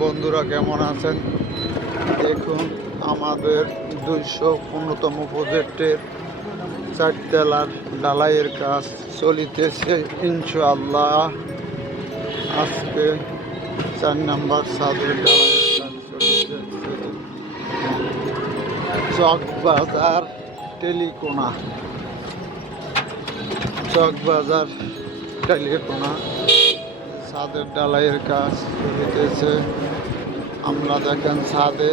বন্ধুরা কেমন আছেন? দেখুন, আমাদের দুইশো পনেরোতম প্রজেক্টের চারতলার ডালাইয়ের কাজ চলিতেছে, ইনশাআল্লাহ। আজকে চার নম্বর সাদের চকবাজার টেলিকোনা। চকবাজার টেলিকোনা। ছাদের ডালাইয়ের কাজ চলিতেছে আমরা দেখেন ছাদে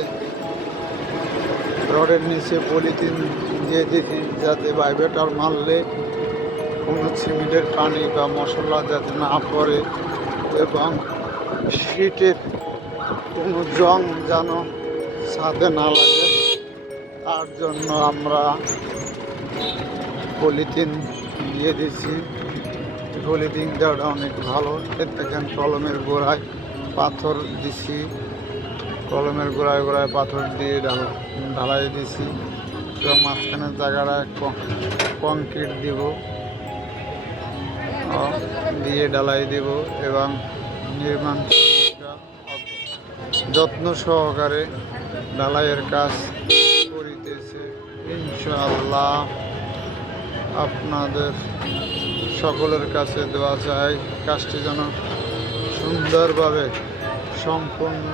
রডের নিচে পলিথিন দিয়ে দিছি যাতে ভাইব্রেটার মারলে কোনো সিমেন্টের পানি বা মশলা যাতে না পড়ে এবং শীতের কোনো জং যেন ছাদে না লাগে। তার জন্য আমরা পলিথিন দিয়ে দিছি পলিথিন দেওয়াটা অনেক ভালো। দেখেন কলমের গোড়ায় পাথর দিছি। কলমের গোড়ায় গোড়ায় পাথর দিয়ে ঢালা ঢালাই দিছি। এবং মাঝখানের জায়গাটায় কংক্রিট দিব। দিয়ে ঢালাই দিব এবং নির্মাণ যত্ন সহকারে ঢালাইয়ের কাজ করিতেছে। ইনশাআল্লাহ আপনাদের সকলের কাছে দেওয়া চাই কাজটি যেন সুন্দরভাবে সম্পূর্ণ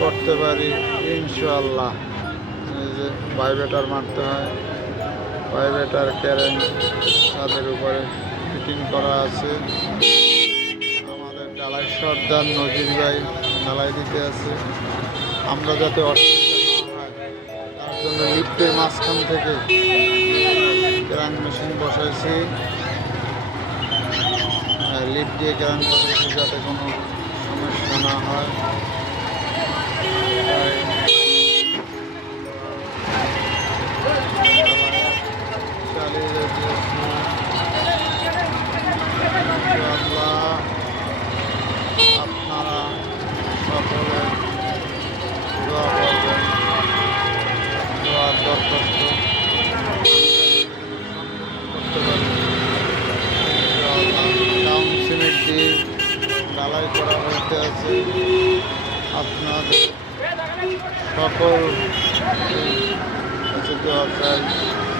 করতে পারি ইনশাল্লাহ এই যে ভাইব্রেটার মারতে হয় ভাইব্রেটার ক্যারেন তাদের উপরে ফিটিং করা আছে। আমাদের ডালাই সর্দার নজির ভাই ঢালাই দিতে আছে। আমরা যাতে অসুবিধা না হয়, তার জন্য মাঝখান থেকে ক্রান মেশিন বসাইছি। লিফট দিয়ে বসাইছি যাতে কোনো সমস্যা না হয়। আপনাদের সকল কাছে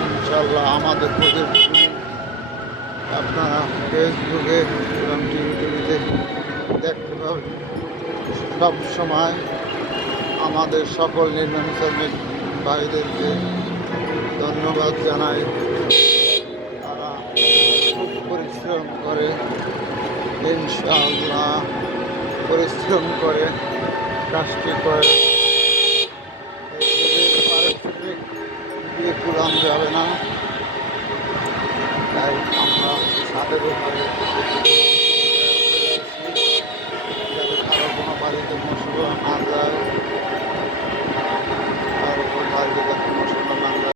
ইনশাল্লাহ আমাদের প্রজেক্টগুলি আপনারা ফেসবুকে এবং টিভি টিভিতে দেখতে পাবেন সব সময় আমাদের সকল নির্মাণ শ্রমিক ভাইদেরকে ধন্যবাদ জানাই। তারা খুব পরিশ্রম করে, ইনশাআল্লাহ পরিশ্রম করে কাজটি করে। পারিশ্রমিক দিয়ে কুলান যাবে না তাই আমরা ছাদের উপরে যাতে কারও কোনো বাড়িতে মশলা না যায়